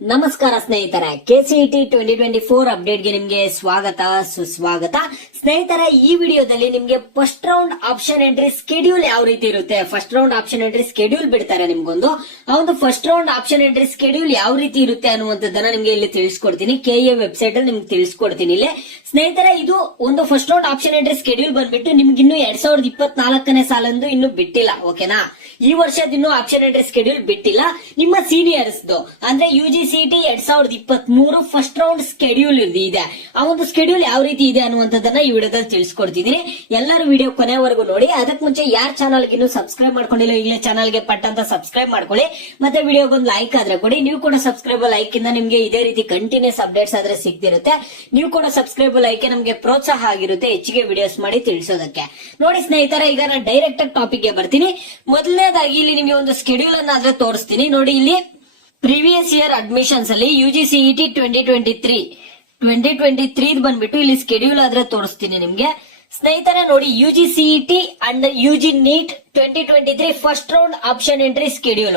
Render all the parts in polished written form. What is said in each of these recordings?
ನಮಸ್ಕಾರ ಸ್ನೇಹಿತರೆ, KCET 2024 ಅಪ್ಡೇಟ್ಗೆ ನಿಮ್ಗೆ ಸ್ವಾಗತ ಸುಸ್ವಾಗತ. ಸ್ನೇಹಿತರೆ, ಈ ವಿಡಿಯೋದಲ್ಲಿ ನಿಮ್ಗೆ first round option entry schedule ಯಾವ ರೀತಿ ಇರುತ್ತೆ, first round option entry schedule ಬಿಡ್ತಾರೆ ನಿಮ್ಗೊಂದು. ಆ ಒಂದು first round option entry schedule ಯಾವ ರೀತಿ ಇರುತ್ತೆ ಅನ್ನುವಂಥದ್ದನ್ನ ನಿಮ್ಗೆ ಇಲ್ಲಿ ತಿಳಿಸ್ಕೊಡ್ತೀನಿ. KA ವೆಬ್ಸೈಟ್ ಅಲ್ಲಿ ನಿಮ್ಗೆ ತಿಳಿಸ್ಕೊಡ್ತೀನಿ. ಇಲ್ಲಿ ಸ್ನೇಹಿತರೆ, ಇದು ಒಂದು first round option entry schedule ಬಂದ್ಬಿಟ್ಟು ನಿಮ್ಗೆ ಇನ್ನು 2024ನೇ ಸಾಲಂದು ಇನ್ನು ಬಿಟ್ಟಿಲ್ಲ. ಓಕೆನಾ, ಈ ವರ್ಷದ ಇನ್ನು ಆಪ್ಷನ್ ಎಂಟ್ರಿ ಸ್ಕೆಡ್ಯೂಲ್ ಬಿಟ್ಟಿಲ್ಲ. ನಿಮ್ಮ ಸೀನಿಯರ್ಸ್ ಅಂದ್ರೆ UGCET 2023 ಫಸ್ಟ್ ರೌಂಡ್ ಸ್ಕೆಡ್ಯೂಲ್ ಇದೆ. ಆ ಒಂದು ಸ್ಕೆಡ್ಯೂಲ್ ಯಾವ ರೀತಿ ಇದೆ ಅನ್ನುವಂಥದ್ದನ್ನ ಈ ವಿಡಿಯೋದಲ್ಲಿ ತಿಳಿಸ್ಕೊಡ್ತಿದ್ದೀನಿ. ಎಲ್ಲರೂ ವಿಡಿಯೋ ಕೊನೆವರೆಗೂ ನೋಡಿ. ಅದಕ್ಕೆ ಮುಂಚೆ ಯಾರ್ ಚಾನಲ್ಗೆ ಇನ್ನು ಸಬ್ಸ್ಕ್ರೈಬ್ ಮಾಡ್ಕೊಂಡಿಲ್ಲ, ಈಗಲೇ ಚಾನಲ್ಗೆ ಪಟ್ಟ ಅಂತ ಸಬ್ಸ್ಕ್ರೈಬ್ ಮಾಡ್ಕೊಳ್ಳಿ. ಮತ್ತೆ ವಿಡಿಯೋಗೊಂದು ಲೈಕ್ ಆದ್ರೆ ಕೊಡಿ. ನೀವು ಕೂಡ ಸಬ್ಸ್ಕ್ರೈಬ್ ಲೈಕ್ ಇಂದ ನಿಮ್ಗೆ ಇದೇ ರೀತಿ ಕಂಟಿನ್ಯೂಸ್ ಅಪ್ಡೇಟ್ಸ್ ಆದ್ರೆ ಸಿಗ್ತಿರುತ್ತೆ. ನೀವು ಕೂಡ ಸಬ್ಸ್ಕ್ರೈಬ್ ಲೈಕ್ ನಮ್ಗೆ ಪ್ರೋತ್ಸಾಹ ಆಗಿರುತ್ತೆ ಹೆಚ್ಚಿಗೆ ವಿಡಿಯೋಸ್ ಮಾಡಿ ತಿಳಿಸೋದಕ್ಕೆ. ನೋಡಿ ಸ್ನೇಹಿತರೆ, ಈಗ ನಾನು ಡೈರೆಕ್ಟ್ ಆಗಿ ಟಾಪಿಕ್ ಗೆ ಬರ್ತೀನಿ. ಮೊದಲನೇದಾಗಿ ಇಲ್ಲಿ ನಿಮಗೆ ಒಂದು ಸ್ಕೆಡ್ಯೂಲ್ ಅನ್ನ ಆದ್ರೆ ತೋರಿಸ್ತೀನಿ. ನೋಡಿ, ಇಲ್ಲಿ ಪ್ರೀವಿಯಸ್ ಇಯರ್ ಅಡ್ಮಿಷನ್ಸ್ ಅಲ್ಲಿ UGCET 2023 ಬಂದ್ಬಿಟ್ಟು ಇಲ್ಲಿ ಸ್ಕೆಡ್ಯೂಲ್ ಆದ್ರೆ ತೋರಿಸ್ತೀನಿ ನಿಮ್ಗೆ. ಸ್ನೇಹಿತರೆ ನೋಡಿ, UGCET and UG NEET 2023 first round option entry schedule.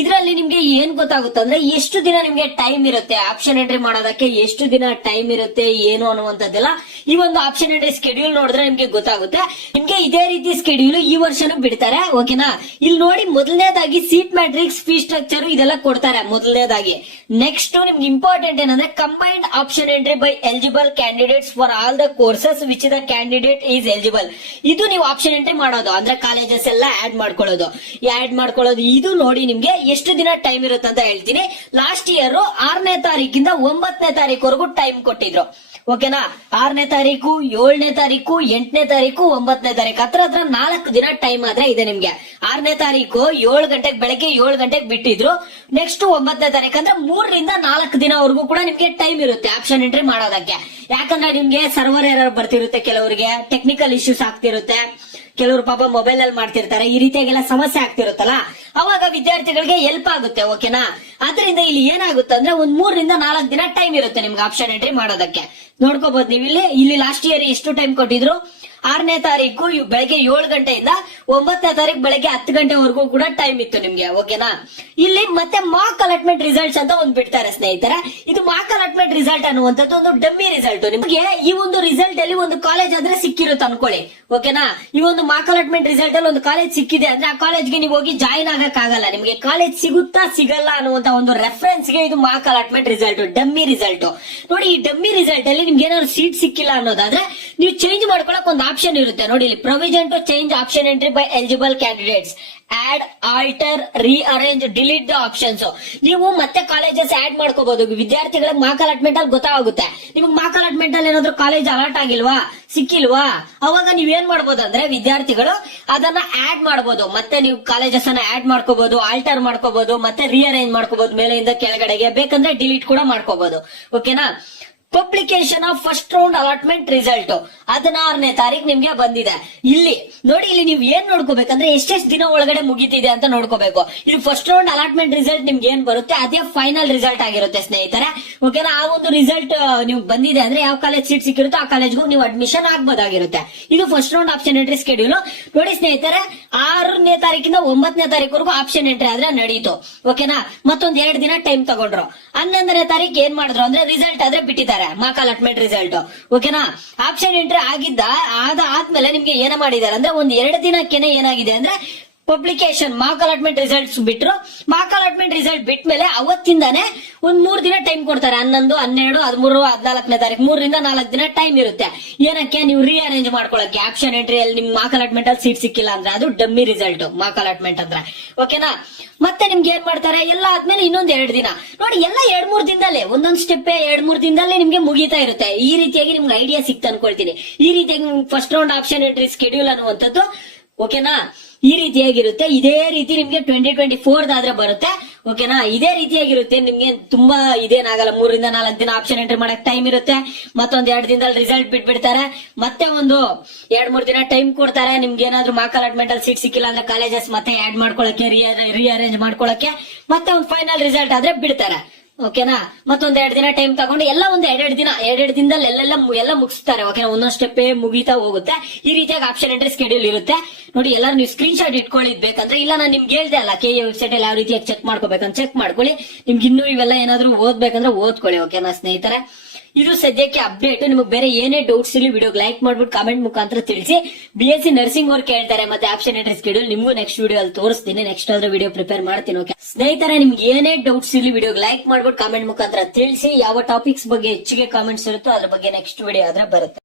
ಇದರಲ್ಲಿ ನಿಮ್ಗೆ ಏನ್ ಗೊತ್ತಾಗುತ್ತೆ ಅಂದ್ರೆ ಎಷ್ಟು ದಿನ ನಿಮ್ಗೆ ಟೈಮ್ ಇರುತ್ತೆ ಆಪ್ಷನ್ ಎಂಟ್ರಿ ಮಾಡೋದಕ್ಕೆ, ಎಷ್ಟು ದಿನ ಟೈಮ್ ಇರುತ್ತೆ ಏನು ಅನ್ನುವಂಥದ್ದೆಲ್ಲ ಈ ಒಂದು ಆಪ್ಷನ್ ಎಂಟ್ರಿ ಸ್ಕೆಡ್ಯೂಲ್ ನೋಡಿದ್ರೆ ನಿಮ್ಗೆ ಗೊತ್ತಾಗುತ್ತೆ. ನಿಮ್ಗೆ ಇದೇ ರೀತಿ ಸ್ಕೆಡ್ಯೂಲ್ ಈ ವರ್ಷನೂ ಬಿಡ್ತಾರೆ. ಓಕೆನಾ, ಇಲ್ಲಿ ನೋಡಿ, ಮೊದಲನೇದಾಗಿ ಸೀಟ್ ಮ್ಯಾಟ್ರಿಕ್ಸ್, ಫೀ ಸ್ಟ್ರಕ್ಚರ್ ಇದೆಲ್ಲ ಕೊಡ್ತಾರೆ ಮೊದಲನೇದಾಗಿ. ನೆಕ್ಸ್ಟ್ ನಿಮ್ಗೆ ಇಂಪಾರ್ಟೆಂಟ್ ಏನಂದ್ರೆ combined option entry by eligible candidates for all the courses which the candidate is eligible. ಇದು ನೀವು ಆಪ್ಷನ್ ಎಂಟ್ರಿ ಮಾಡೋದು ಅಂದ್ರೆ ಕಾಲೇಜಸ್ ಎಲ್ಲ ಆಡ್ ಮಾಡ್ಕೊಳ್ಳೋದು. ಇದು ನೋಡಿ ನಿಮ್ಗೆ ಎಷ್ಟು ದಿನ ಟೈಮ್ ಇರುತ್ತೆ ಅಂತ ಹೇಳ್ತೀನಿ. ಲಾಸ್ಟ್ ಇಯರ್ 6ನೇ ತಾರೀಕಿಂದ 9ನೇ ತಾರೀಕುವರೆಗೂ ಟೈಮ್ ಕೊಟ್ಟಿದ್ರು. ಓಕೆನಾ, 6ನೇ ತಾರೀಕು, 7ನೇ ತಾರೀಕು, 8ನೇ ತಾರೀಕು, 9ನೇ ತಾರೀಕು, ಹತ್ರ 4 ದಿನ ಟೈಮ್ ಆದ್ರೆ ಇದೆ ನಿಮ್ಗೆ. 6ನೇ ತಾರೀಕು 7 ಗಂಟೆಗೆ, ಬೆಳಗ್ಗೆ 7 ಗಂಟೆಗೆ ಬಿಟ್ಟಿದ್ರು. ನೆಕ್ಸ್ಟ್ 9ನೇ ತಾರೀಕು ಅಂದ್ರೆ 3 ರಿಂದ 4 ದಿನವರೆಗೂ ಕೂಡ ನಿಮ್ಗೆ ಟೈಮ್ ಇರುತ್ತೆ ಆಪ್ಷನ್ ಎಂಟ್ರಿ ಮಾಡೋದಕ್ಕೆ. ಯಾಕಂದ್ರೆ ನಿಮ್ಗೆ ಸರ್ವರ್ ಎರರ್ ಬರ್ತಿರುತ್ತೆ, ಕೆಲವರಿಗೆ ಟೆಕ್ನಿಕಲ್ ಇಶ್ಯೂಸ್ ಆಗ್ತಿರುತ್ತೆ, ಕೆಲವರು ಪಾಪ ಮೊಬೈಲ್ ಅಲ್ಲಿ ಮಾಡ್ತಿರ್ತಾರೆ, ಈ ರೀತಿಯಾಗೆಲ್ಲ ಸಮಸ್ಯೆ ಆಗ್ತಿರುತ್ತಲ್ಲ, ಅವಾಗ ವಿದ್ಯಾರ್ಥಿಗಳಿಗೆ ಹೆಲ್ಪ್ ಆಗುತ್ತೆ. ಓಕೆನಾ, ಅದರಿಂದ ಇಲ್ಲಿ ಏನಾಗುತ್ತೆ ಅಂದ್ರೆ 3 ರಿಂದ 4 ದಿನ ಟೈಮ್ ಇರುತ್ತೆ ನಿಮ್ಗೆ ಆಪ್ಷನ್ ಎಂಟ್ರಿ ಮಾಡೋದಕ್ಕೆ. ನೋಡ್ಕೋಬಹುದು ನೀವು ಇಲ್ಲಿ ಲಾಸ್ಟ್ ಇಯರ್ ಎಷ್ಟು ಟೈಮ್ ಕೊಟ್ಟಿದ್ರು. 6ನೇ ತಾರೀಕು ಬೆಳಗ್ಗೆ 7 ಗಂಟೆಯಿಂದ 9ನೇ ತಾರೀಕು ಬೆಳಗ್ಗೆ 10 ಗಂಟೆವರೆಗೂ ಕೂಡ ಟೈಮ್ ಇತ್ತು ನಿಮ್ಗೆ. ಓಕೆನಾ, ಇಲ್ಲಿ ಮತ್ತೆ ಮಾರ್ಕ್ ಅಲಾಟ್ಮೆಂಟ್ ರಿಸಲ್ಟ್ಸ್ ಅಂತ ಒಂದು ಬಿಡ್ತಾರೆ ಸ್ನೇಹಿತರೆ. ಇದು ಮಾರ್ಕ್ ಅಲಾಟ್ಮೆಂಟ್ ರಿಸಲ್ಟ್ ಅನ್ನುವಂಥದ್ದು ಒಂದು ಡಮ್ಮಿ ರಿಸಲ್ಟ್. ನಿಮಗೆ ಈ ಒಂದು ರಿಸಲ್ಟ್ ಅಲ್ಲಿ ಒಂದು ಕಾಲೇಜ್ ಆದ್ರೆ ಸಿಕ್ಕಿರುತ್ತೆ ಅನ್ಕೊಳ್ಳಿ. ಓಕೆನಾ, ಈ ಒಂದು ಮಾರ್ಕ್ ಅಲಾಟ್ಮೆಂಟ್ ರಿಸಲ್ಟ್ ಅಲ್ಲಿ ಒಂದು ಕಾಲೇಜ್ ಸಿಕ್ಕಿದೆ ಅಂದ್ರೆ ಆ ಕಾಲೇಜ್ಗೆ ನೀವು ಹೋಗಿ ಜಾಯಿನ್ ಆಗಕ್ ಆಗಲ್ಲ. ನಿಮಗೆ ಕಾಲೇಜ್ ಸಿಗುತ್ತಾ ಸಿಗಲ್ಲ ಅನ್ನುವಂತ ಒಂದು ರೆಫರೆನ್ಸ್ ಗೆ ಇದು mark allotment result, dummy result. ನೋಡಿ, ಈ ಡಮ್ಮಿ ರಿಸಲ್ಟ್ ಅಲ್ಲಿ ನಿಮ್ಗೆ ಏನಾದ್ರು ಸೀಟ್ ಸಿಕ್ಕಿಲ್ಲ ಅನ್ನೋದಾದ್ರೆ ನೀವು ಚೇಂಜ್ ಮಾಡ್ಕೊಳಕ್ ಒಂದು ಆಪ್ಷನ್ ಇರುತ್ತೆ. ನೋಡಿ, ಇಲ್ಲಿ provision to change option entry by eligible candidates, add, alter, rearrange, delete the options. ನೀವು ಮತ್ತೆ ಕಾಲೇಜಸ್ ಆಡ್ ಮಾಡ್ಕೋಬಹುದು. ವಿದ್ಯಾರ್ಥಿಗಳಿಗೆ ಮಾರ್ಕ್ ಅಲಾಟ್ಮೆಂಟ್ ಅಲ್ಲಿ ಗೊತ್ತಾಗುತ್ತೆ. ನಿಮ್ಗೆ ಮಾರ್ಕ್ ಅಲಾಟ್ಮೆಂಟ್ ಅಲ್ಲಿ ಏನಾದ್ರು ಕಾಲೇಜ್ ಅಲಾಟ್ ಆಗಿಲ್ವಾ, ಸಿಕ್ಕಿಲ್ವಾ, ಅವಾಗ ನೀವೇನ್ ಮಾಡ್ಬೋದು ಅಂದ್ರೆ ವಿದ್ಯಾರ್ಥಿಗಳು ಅದನ್ನ ಆಡ್ ಮಾಡಬಹುದು. ಮತ್ತೆ ನೀವು ಕಾಲೇಜಸ್ ಅನ್ನ ಆಡ್ ಮಾಡ್ಕೋಬಹುದು, ಆಲ್ಟರ್ ಮಾಡ್ಕೋಬಹುದು, ಮತ್ತೆ ರೀಅರೇಂಜ್ ಮಾಡ್ಕೋಬಹುದು, ಮೇಲೆಯಿಂದ ಕೆಳಗಡೆಗೆ ಬೇಕಂದ್ರೆ ಡಿಲೀಟ್ ಕೂಡ ಮಾಡ್ಕೋಬಹುದು. ಓಕೆನಾ, publication of first round allotment result 16ನೇ ತಾರೀಕು ನಿಮ್ಗೆ ಬಂದಿದೆ. ಇಲ್ಲಿ ನೋಡಿ, ಇಲ್ಲಿ ನೀವು ಏನ್ ನೋಡ್ಕೋಬೇಕಂದ್ರೆ ಎಷ್ಟೆಷ್ಟು ದಿನ ಒಳಗಡೆ ಮುಗಿತಿದೆ ಅಂತ ನೋಡ್ಕೋಬೇಕು. ಇದು ಫಸ್ಟ್ ರೌಂಡ್ ಅಲಾಟ್ಮೆಂಟ್ ರಿಸಲ್ಟ್ ನಿಮ್ಗೆ ಏನ್ ಬರುತ್ತೆ ಅದೇ ಫೈನಲ್ ರಿಸಲ್ಟ್ ಆಗಿರುತ್ತೆ ಸ್ನೇಹಿತರೆ. ಓಕೆನಾ, ಆ ಒಂದು ರಿಸಲ್ಟ್ ನೀವು ಬಂದಿದೆ ಅಂದ್ರೆ ಯಾವ ಕಾಲೇಜ್ ಸೀಟ್ ಸಿಕ್ಕಿರುತ್ತೋ ಆ ಕಾಲೇಜ್ಗೂ ನೀವು ಅಡ್ಮಿಷನ್ ಆಗ್ಬೋದಾಗಿರುತ್ತೆ. ಇದು first round option entry schedule. ನೋಡಿ ಸ್ನೇಹಿತರೆ, 6ನೇ ತಾರೀಕಿಂದ 9ನೇ ತಾರೀಕುವರೆಗೂ ಆಪ್ಷನ್ ಎಂಟ್ರಿ ಆದ್ರೆ ನಡೀತು. ಓಕೆನಾ, ಮತ್ತೊಂದ್ 2 ದಿನ ಟೈಮ್ ತಗೊಂಡ್ರು. 11ನೇ ತಾರೀಕು ಏನ್ ಮಾಡಿದ್ರು ಅಂದ್ರೆ ರಿಸಲ್ಟ್ ಆದ್ರೆ ಬಿಟ್ಟಿದ್ದಾರೆ ಮಾರ್ಕ್ ಅಲಾಟ್ಮೆಂಟ್ ರಿಸಲ್ಟ್. ಓಕೆನಾ, ಆಪ್ಷನ್ ಎಂಟ್ರಿ ಆದ್ಮೇಲೆ ನಿಮ್ಗೆ ಏನ ಮಾಡಿದಾರೆ ಅಂದ್ರೆ ಒಂದ್ 2 ದಿನಕ್ಕೇನೆ ಏನಾಗಿದೆ ಅಂದ್ರೆ ಪಬ್ಲಿಕೇಶನ್ ಮಾರ್ಕ್ ಅಲಾಟ್ಮೆಂಟ್ ರಿಸಲ್ಟ್ಸ್ ಬಿಟ್ರು. ಮಾರ್ಕ್ ಅಲಾಟ್ಮೆಂಟ್ ರಿಸಲ್ಟ್ ಬಿಟ್ಮೇಲೆ ಅವತ್ತಿಂದಾನೆ ಒಂದ್ 3 ದಿನ ಟೈಮ್ ಕೊಡ್ತಾರೆ. 11, 12, 13, 14ನೇ ತಾರೀಕು 3 ರಿಂದ 4 ದಿನ ಟೈಮ್ ಇರುತ್ತೆ. ಏನಕ್ಕೆ, ನೀವು ರೀಅರೇಂಜ್ ಮಾಡ್ಕೊಳಕ್ಕೆ. ಆಪ್ಷನ್ ಎಂಟ್ರಿ ಅಲ್ಲಿ ನಿಮ್ ಮಾರ್ಕ್ ಅಲಾಟ್ಮೆಂಟ್ ಅಲ್ಲಿ ಸೀಟ್ ಸಿಕ್ಕಿಲ್ಲ ಅಂದ್ರೆ ಅದು ಡಮ್ಮಿ ರಿಸಲ್ಟ್ ಮಾರ್ಕ್ ಅಲಾಟ್ಮೆಂಟ್ ಅಂದ್ರೆ. ಓಕೆನಾ, ಮತ್ತೆ ನಿಮ್ಗೆ ಏನ್ ಮಾಡ್ತಾರೆ, ಎಲ್ಲ ಆದ್ಮೇಲೆ ಇನ್ನೊಂದ್ 2 ದಿನ. ನೋಡಿ, ಎಲ್ಲ 2-3 ದಿನದಲ್ಲೇ ಒಂದೊಂದ್ ಸ್ಟೆಪ್ 2-3 ದಿನದಲ್ಲೇ ನಿಮ್ಗೆ ಮುಗಿತಾ ಇರುತ್ತೆ. ಈ ರೀತಿಯಾಗಿ ನಿಮ್ಗೆ ಐಡಿಯಾ ಸಿಕ್ತ ಅನ್ಕೊಳ್ತೀನಿ. ಈ ರೀತಿಯಾಗಿ first round option entry schedule ಅನ್ನುವಂಥದ್ದು. ಓಕೆನಾ, ಈ ರೀತಿಯಾಗಿರುತ್ತೆ. ಇದೇ ರೀತಿ ನಿಮ್ಗೆ 2024 ಆದ್ರೆ ಬರುತ್ತೆ. ಓಕೆನಾ, ಇದೇ ರೀತಿಯಾಗಿರುತ್ತೆ. ನಿಮ್ಗೆ ತುಂಬಾ ಇದೇನಾಗಲ್ಲ. 3 ರಿಂದ 4 ದಿನ ಆಪ್ಷನ್ ಎಂಟ್ರಿ ಮಾಡಕ್ ಟೈಮ್ ಇರುತ್ತೆ. ಮತ್ತೊಂದ್ 2 ದಿನದಲ್ಲಿ ರಿಸಲ್ಟ್ ಬಿಟ್ಬಿಡ್ತಾರೆ. ಮತ್ತೆ ಒಂದು 2-3 ದಿನ ಟೈಮ್ ಕೊಡ್ತಾರೆ. ನಿಮ್ಗೆ ಏನಾದ್ರು ಮಾರ್ಕ್ ಅಲಾಟ್ಮೆಂಟ್ ಅಲ್ಲಿ ಸೀಟ್ ಸಿಕ್ಕಿಲ್ಲ ಅಂದ್ರೆ ಕಾಲೇಜಸ್ ಮತ್ತೆ ಆಡ್ ಮಾಡ್ಕೊಳಕ್ಕೆ, ರೀಅರೇಂಜ್ ಮಾಡ್ಕೊಳಕ್ಕೆ, ಮತ್ತೆ ಒಂದು ಫೈನಲ್ ರಿಸಲ್ಟ್ ಆದ್ರೆ ಬಿಡ್ತಾರೆ. ಓಕೆನಾ. ಮತ್ತೊಂದ್ 2 ದಿನ ಟೈಮ್ ತಗೊಂಡು ಎಲ್ಲ ಒಂದ್ 2 ದಿನದಲ್ಲಿ ಎಲ್ಲ ಮುಗಿಸ್ತಾರೆ. ಓಕೆನಾ, ಒಂದೊಂದ್ ಸ್ಟೆಪ್ ಮುಗಿತಾ ಹೋಗುತ್ತೆ. ಈ ರೀತಿಯಾಗಿ ಆಪ್ಷನ್ ಎಂಟ್ರಿ ಸ್ಕೆಡ್ಯೂಲ್ ಇರುತ್ತೆ ನೋಡಿ. ಎಲ್ಲರೂ ನೀವು ಸ್ಕ್ರೀನ್ ಶಾಟ್ ಇಟ್ಕೊಳ್ಳಿದ್ ಬೇಕಂದ್ರೆ, ಇಲ್ಲ ನಾನು ನಿಮ್ಗೆ ಹೇಳ್ದೆ ಅಲ್ಲ KE ವೆಬ್ಸೈಟ್ ಅಲ್ಲಿ ಯಾವ ರೀತಿಯಾಗಿ ಚೆಕ್ ಮಾಡ್ಕೋಬೇಕಂತ ಚೆಕ್ ಮಾಡ್ಕೊಳ್ಳಿ. ನಿಮ್ಗೆ ಇನ್ನೂ ಇವೆಲ್ಲ ಏನಾದ್ರು ಓದ್ಬೇಕಂದ್ರೆ ಓದ್ಕೊಳ್ಳಿ. ಓಕೆನಾ ಸ್ನೇಹಿತರೆ, ಇದು ಸದ್ಯಕ್ಕೆ ಅಪ್ಡೇಟ್. ನಿಮಗೆ ಬೇರೆ ಏನೇ ಡೌಟ್ಸ್ ಇರಲಿ ವಿಡಿಯೋಗೆ ಲೈಕ್ ಮಾಡ್ಬಿಟ್ಟು ಕಾಮೆಂಟ್ ಮುಖಾಂತರ ತಿಳಿಸಿ. BSc ನರ್ಸಿಂಗ್ ಅವ್ರು ಕೇಳ್ತಾರೆ ಮತ್ತೆ ಆಪ್ಷನ್ ಎಂಟ್ರಿ ಸ್ಕೆಡ್ಯೂಲ್ ನಿಮ್ಗೂ ನೆಕ್ಸ್ಟ್ ವಿಡಿಯೋ ಅಲ್ಲಿ ತೋರಿಸ್ತೀನಿ. ನೆಕ್ಸ್ಟ್ ಆದ್ರೆ ವಿಡಿಯೋ ಪ್ರಿಪೇರ್ ಮಾಡ್ತೀನಿ. ಓಕೆ ಸ್ನೇಹಿತರೆ, ನಿಮ್ಗೆ ಏನೇ ಡೌಟ್ಸ್ ಇರಲಿ ವಿಡಿಯೋಗೆ ಲೈಕ್ ಮಾಡ್ಬಿಟ್ಟು ಕಾಮೆಂಟ್ ಮುಖಾಂತರ ತಿಳಿಸಿ. ಯಾವ ಟಾಪಿಕ್ಸ್ ಬಗ್ಗೆ ಹೆಚ್ಚಿಗೆ ಕಾಮೆಂಟ್ಸ್ ಇರುತ್ತೋ ಅದ್ರ ಬಗ್ಗೆ ನೆಕ್ಸ್ಟ್ ವಿಡಿಯೋ ಆದ್ರೆ ಬರುತ್ತೆ.